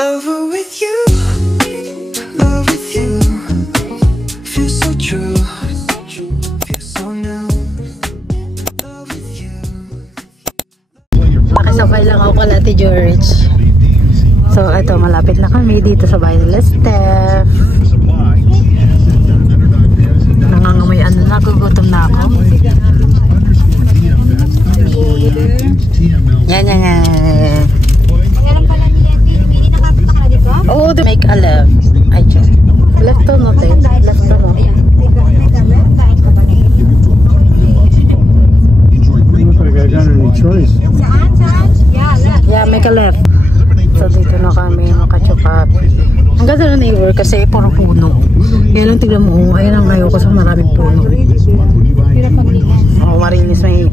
Lover with you, love with you. Feels so true, feels so new. Love with you. Nakasabay lang ako kay Ate George. So, ito, malapit na kami dito sa bahay nila Steph. Nangangamay, nagugutom na ako. Yan. Oh, to make a left. Ay, dyan. Left to no, te. Left to no. Yeah, make a left. So, dito na kami makachupapi. Ang ganda na neighbor kasi puro puno. Kaya lang tignan mo, ayan ang ngayon kasi maraming puno. Oh, marinis may...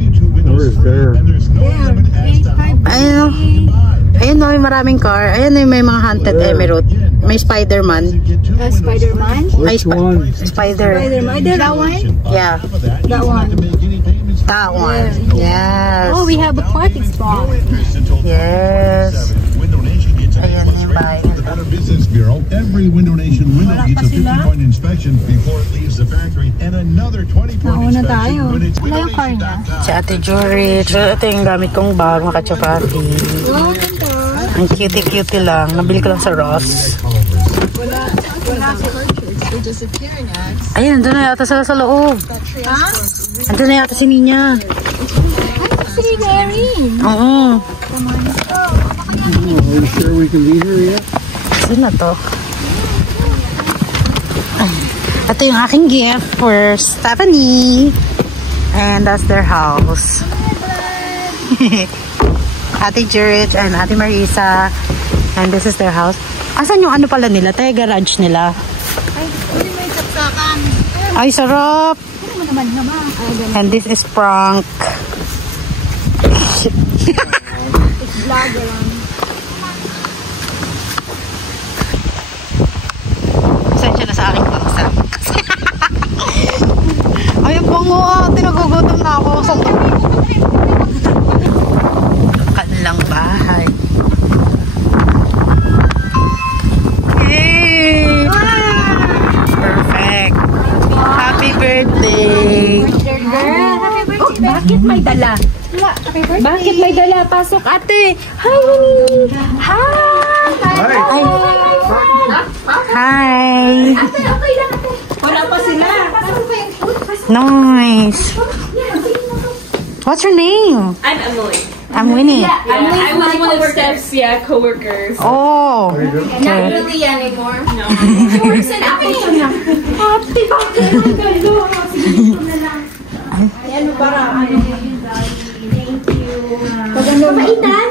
Ayun na, may maraming car. Ayun na, may mga haunted emerald. May Spider-Man. Spider-Man? Spider-Man. That one? Yeah. That one. That one. Yes. Oh, we have a parking spot. Yes. Ayan yung bahay nito. Every Window Nation window gets a 50-point inspection before it leaves the factory and another 20-point inspection when it's Wala yung car niya. Si Ate George. Ito yung gamit kong bag, makachupapi. Oh, ganda. Ang cutie-cutie lang. Nabili ko lang sa Ross. Ayun, nandun na yata sila sa loob. Ha? Nandun na yata si Nina. Si Mary. Oo. Are you sure we can leave here yet? Sino to? Ito yung aking gift for Stephanie. And that's their house. Ate George and Ate Marisa. And this is their house. Asan yung ano pala nila? Tayo garage nila. Ay, may kapsakan. Ay, sarap! Ano naman naman? And this is prank. It's vlogger lang. Pasensya na sa aking pangsa. Ay, ang bango ah. Tinagugutom na ako. Ang kanilang bahay. Yay! Perfect. Happy birthday! Oh, bakit may dala? Bakit may dala? Pasok, ate. Hi, honey. Hi. Hi! Ate, okay lang, ate. Wala pa sila. Nice! What's your name? I'm Emily. I'm Winnie. I was one of Steph's coworkers. Oh! Not really anymore. No. She works in Apple. Ate, bakit? Ay, ano para? Thank you.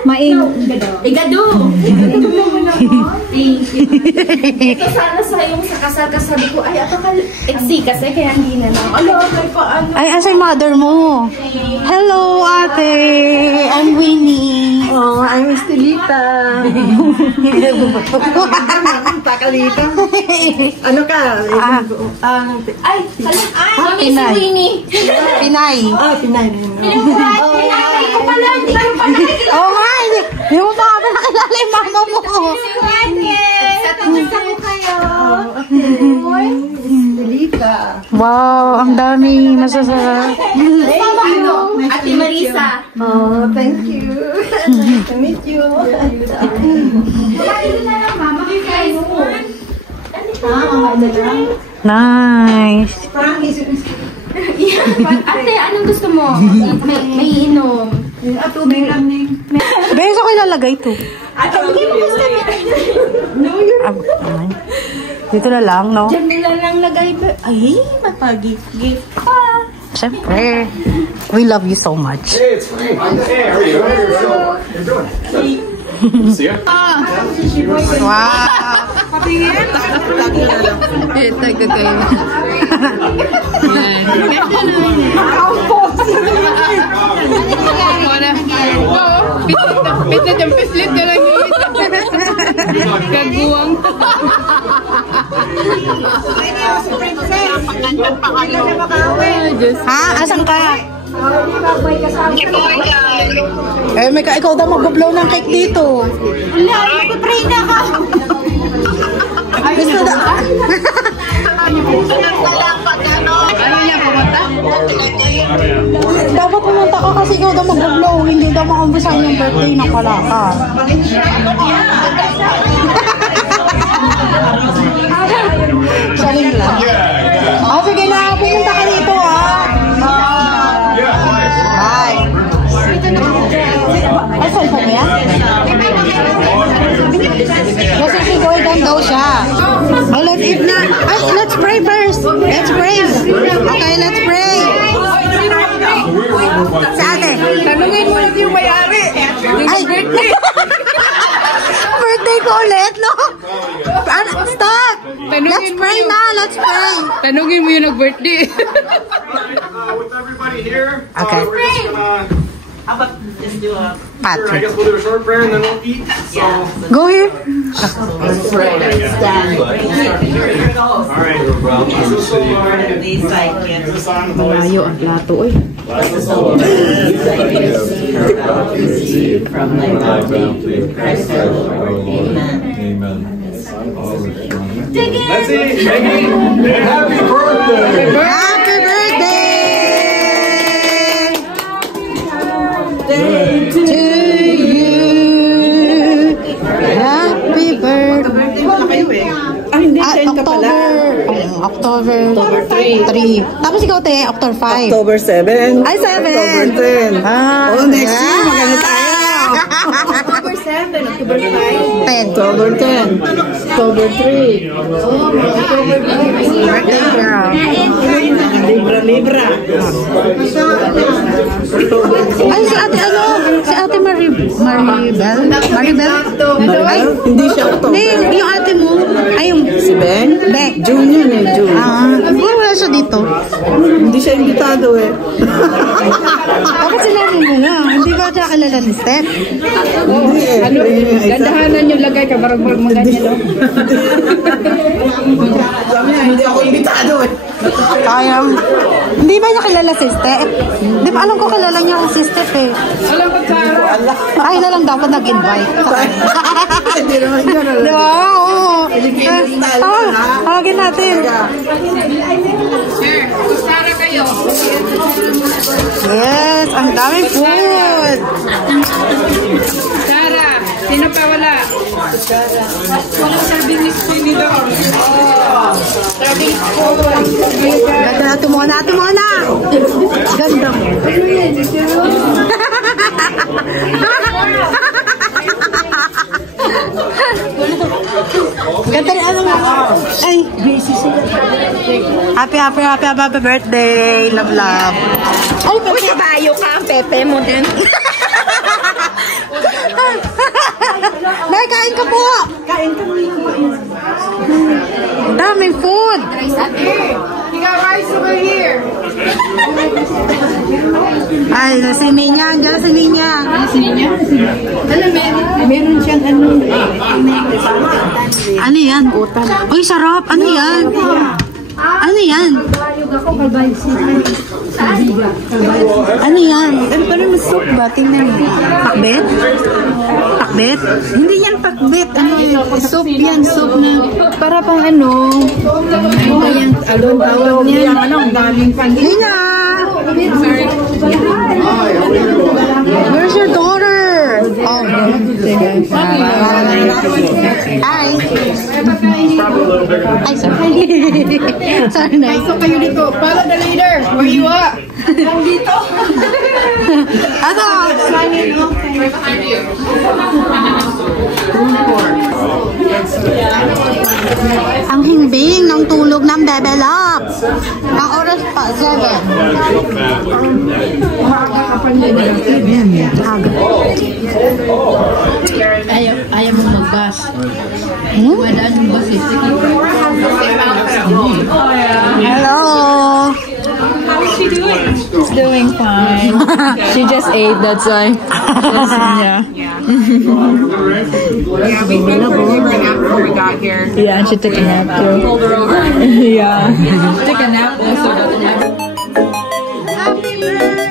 Maitan? Igado. Thank you. Ito sana sa yung sa kasal ka sabi ko, ay, ito ka, kasi kaya hindi na lang. Ano, paano? Ay, asa yung mother mo? Hello, ate! I'm Winnie. Oh, I'm Estelita. Takalita. Ano ka? Ay, Pinay. Pinay. Pinay. Pinay ko pala. Hindi ko pala nakikita. Oo nga, hindi mo pa kami nakilala yung mama mo. Sa tagusan ko kayo. Estelita. Wow, ang dami masasarap. Ate Marisa. Oh, thank you. Nice to meet you. Nice. Ate, anong gusto mo? May inom. Tubig lang ning. Beso ko ilalagay ito. Hindi mo gusto No, you're... Dito na lang, no? Diyan nila lang lagay. Ay, mapag-gift pa. Siyempre. We love you so much. Hey, it's Frank. Hey, how are you? How you doing? See ya. Wow. Kaguwang. Ha? Asan ka? Eh, ikaw daw mag-blow ng cake dito. Wala, mag-pray na ka. hindi daw makumbusan yung birthday ng Kalaka. Saling lang. Oh, sige na. Pumunta ka dito, Bye. Ay, cellphone mo yan? Kasi siguritan daw siya. Oh, let's eat na. Ay, let's pray first. Let's pray. Okay, let's pray. Sa ate. Tanungin mo lang yung may-ari. Ay, birthday. Birthday ko ulit, no? Stop. Let's pray na. Let's pray. Tanungin mo yung nag-birthday. With everybody here, Okay. we're just gonna, How about just do a I Patrick. guess we'll do a short prayer and then we'll eat. So, Go here. stand right here. all right. Jesus, so Lord, At least I can. the sound of the voice. Malayo ang plato, oy. From thy bounty, Christ our Lord. Amen. Amen. Let's eat. Happy birthday. Happy birthday to you. Happy birthday. October 3. Tapos ikaw, te, October 5. October 7. Ay, 7. October 10. Ah, Next year, maganda tayo. October 7, October 5. 10. October 10. October 3. Birthday girl. Libra. Ay, si ate, si ate Maribel? Ay, Hindi siya October. hindi, yung ate mo. Ay, yung Si Ben? Be. June yun eh, June. Wala siya dito. Hindi siya invitado eh. Bakit sila rin mo na? Hindi ba siya kilala ni Steph? Hindi eh. Ano? Gandahanan yung lagay ka, barang-barang mga ganyan, no? Sabi niya, hindi ako invitado eh. Kaya, hindi ba niya kilala si Steph? Di ba alam ko kilala niya si Steph eh. Alam ko, Sarah. Ay na lang dapat nag-invite. Hindi naman yun. Di ba? Oo. Tawagin natin. Sir, Sarah kayo. Yes, ang daming food. Sarah, sino pa wala? Walang serving spoon dito. Serving spoon. Ganda, ate mo na. Ganda mo. Ganda rin ano mo. Ay, happy birthday. Love. Ay, Uy, kabayo ka ang pepe mo din. Nay, kain ka po. Daming food. You got rice over here. Ay, si Ninya. Andiyan si Ninya. Alam, meron siyang ano. Ano yan? Uy, sarap. Ano yan? Ano yan? Ano yan? Ano pa naman soup ba? Tingnan mo. Pakbet? Pakbet? Hindi yan pakbet. Ano yun? Soup yan. Soup na. Para pang ano. Ano ba yan? Alon tawag niya. Ano? Galing pa. Nina! Where's your daughter? Oh, hi. Hi, sorry. Sorry, nice. So kayo dito. Follow the leader. Where you at? Dito. Ano? Ang hingbing ng tulog ng Bebe Love. Ang oras pa, 7. Ayaw mo mag-bus. Madaan yung bus eh. Hello. How is she doing? She's doing fine. She just ate, that's why. Yeah. Yeah, we took a nap before we got here. Yeah, and she took a nap too. Pulled her over. Yeah. She took a nap also. Happy birthday.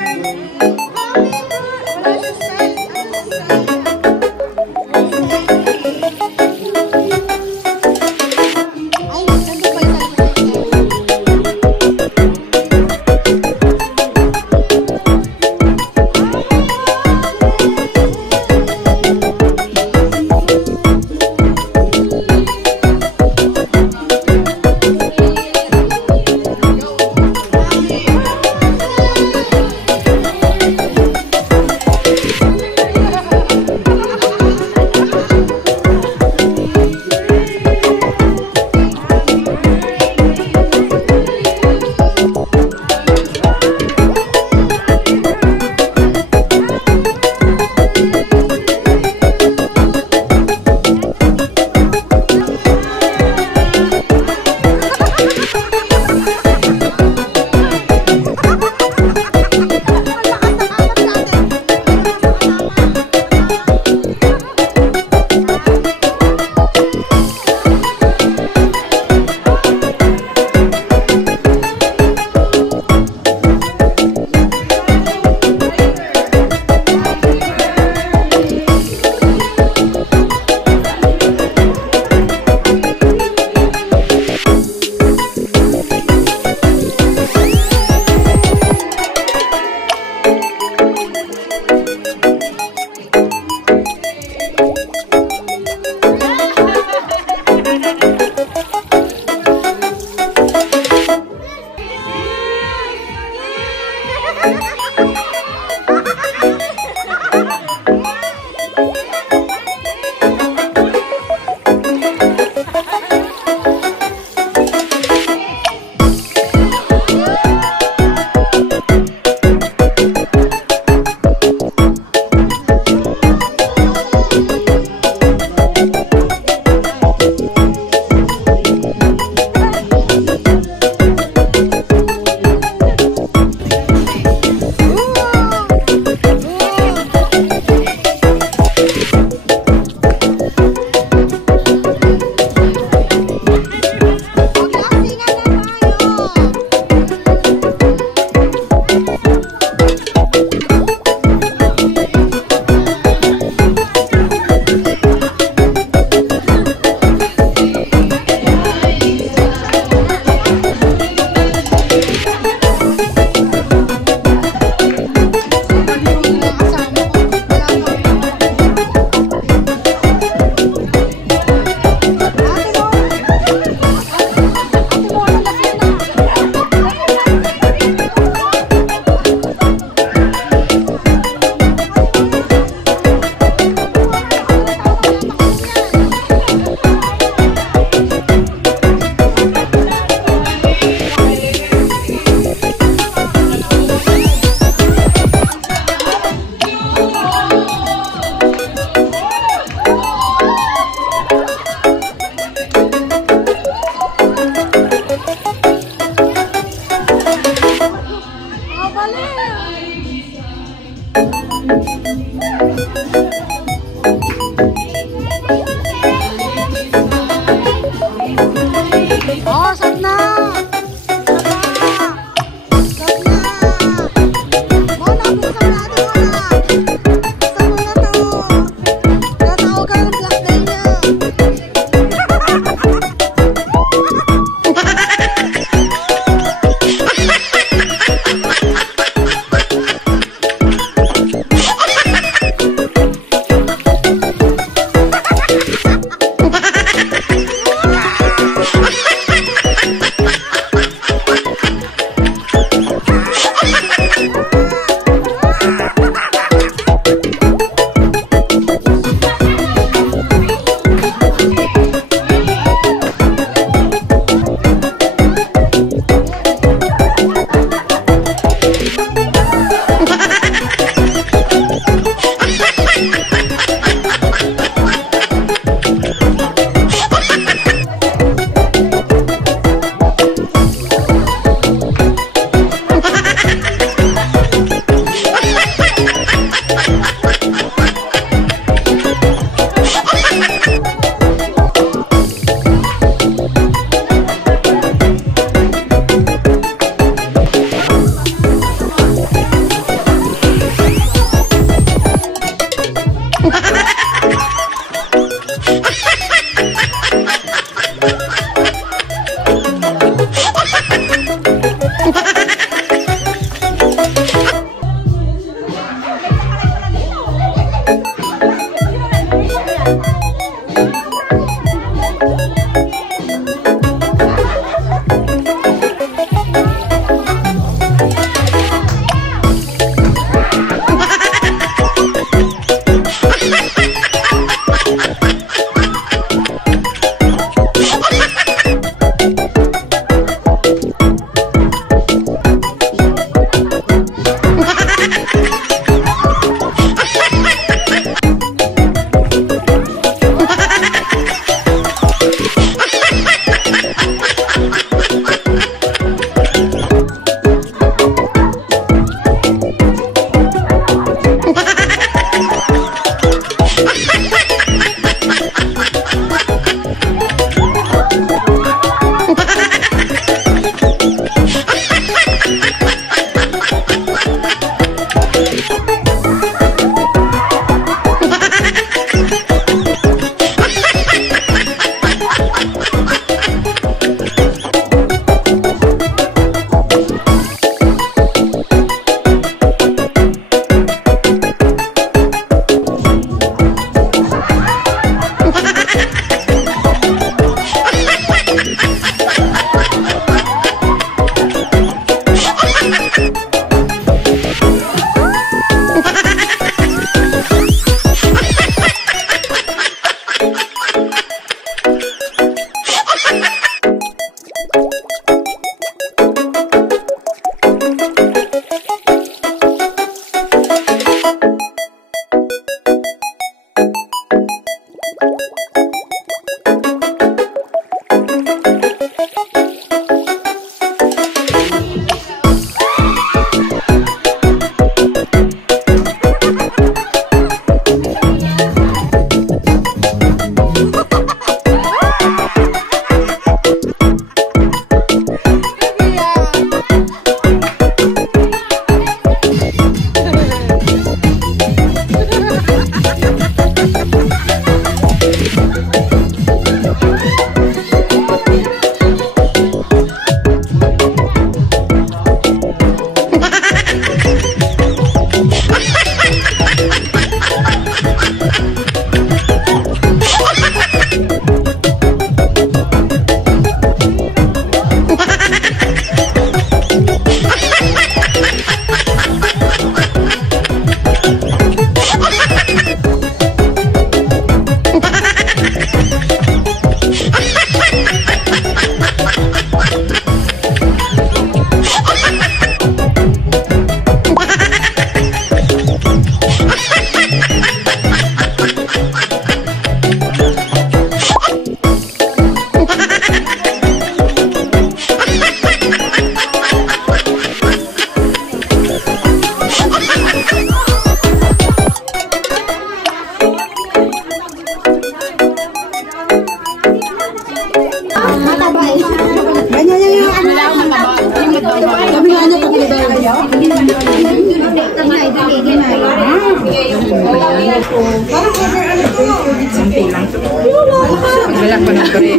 Galak pa ng kare.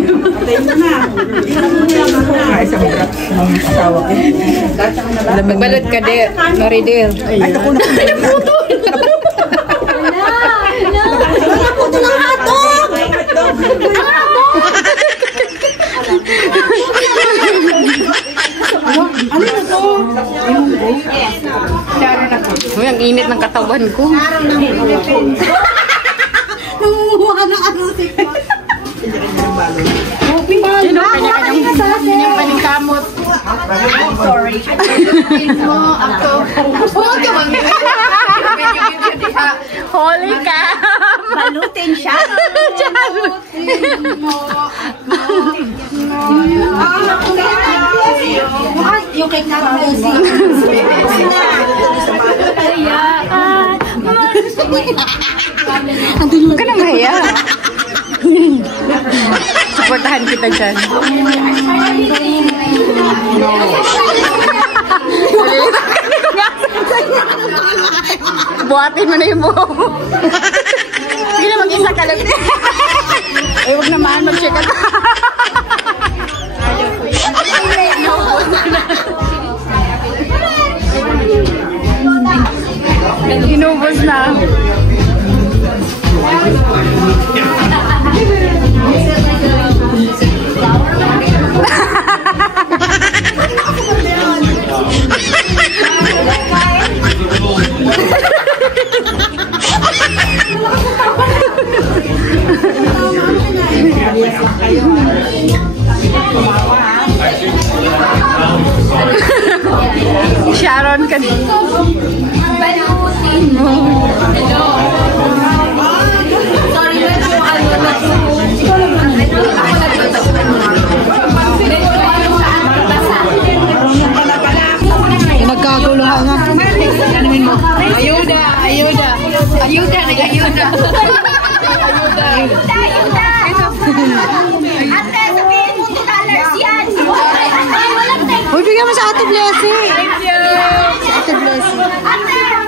Magbalot ka, Der. Mari, Der. Ay, ako na. Puto ng hotdog! Ano na to? Uy, ang init ng katawan ko. Nangunguha ng ano si Sino kanya-kanyang kamot? Sorry. Ako. Huwag ka mag- Holy ka! Balutin siya. yung cake na music. Huwag ka na mahiya. Supportahan kita dyan. Buhatin mo na yung buhok mo. Sige na, mag-isa ka lang. Eh, huwag naman, mag-check ka. Inubos na. Sharon ka din. Nagkaguluhan na. Ayuda, ayuda. Ayuda, nag-ayuda. Ate, sabihin mo $2 yan. Uy, bigyan mo sa Ate Blessy. Thank you. Si Ate Blessy. Ate, pera.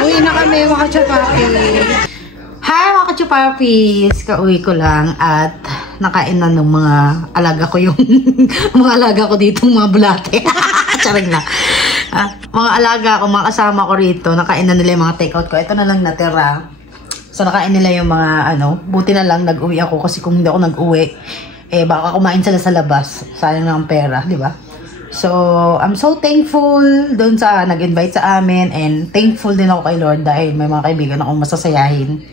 Uwi na kami, mga kachupapi. Hi, mga kachupapis. Kauwi ko lang at nakain na ng mga alaga ko yung mga alaga ko dito, mga bulate. Charing na. Mga alaga ko, mga kasama ko rito, nakain na nila yung mga take out ko. Ito na lang natira. So, nakain nila yung mga, buti na lang nag-uwi ako kasi kung hindi ako nag-uwi, eh, baka kumain sila sa labas. Sayang lang ang pera, di ba? So, I'm so thankful doon sa nag-invite sa amin and thankful din ako kay Lord dahil may mga kaibigan akong masasayahin.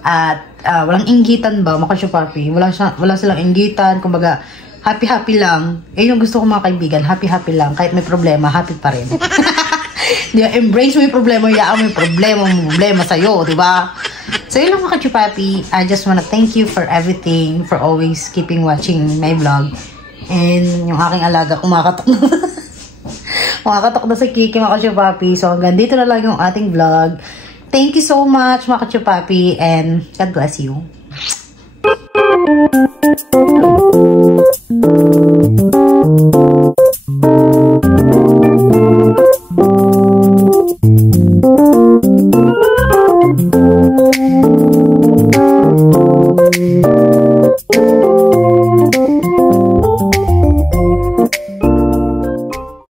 At walang inggitan ba, mga kachupapi? Wala silang inggitan, kumbaga, happy-happy lang. Eh, yung gusto ko mga kaibigan, happy-happy lang. Kahit may problema, happy pa rin. Diba, embrace mo yung problema, hayaan mo yung problema sa'yo, diba? So, yun lang mga kachupapi. I just wanna thank you for everything, for always keeping watching my vlog. And yung aking alaga, kumakatok na. Kumakatok na si Kiki, mga kachupapi. So, hanggang dito na lang yung ating vlog. Thank you so much, mga kachupapi, and God bless you.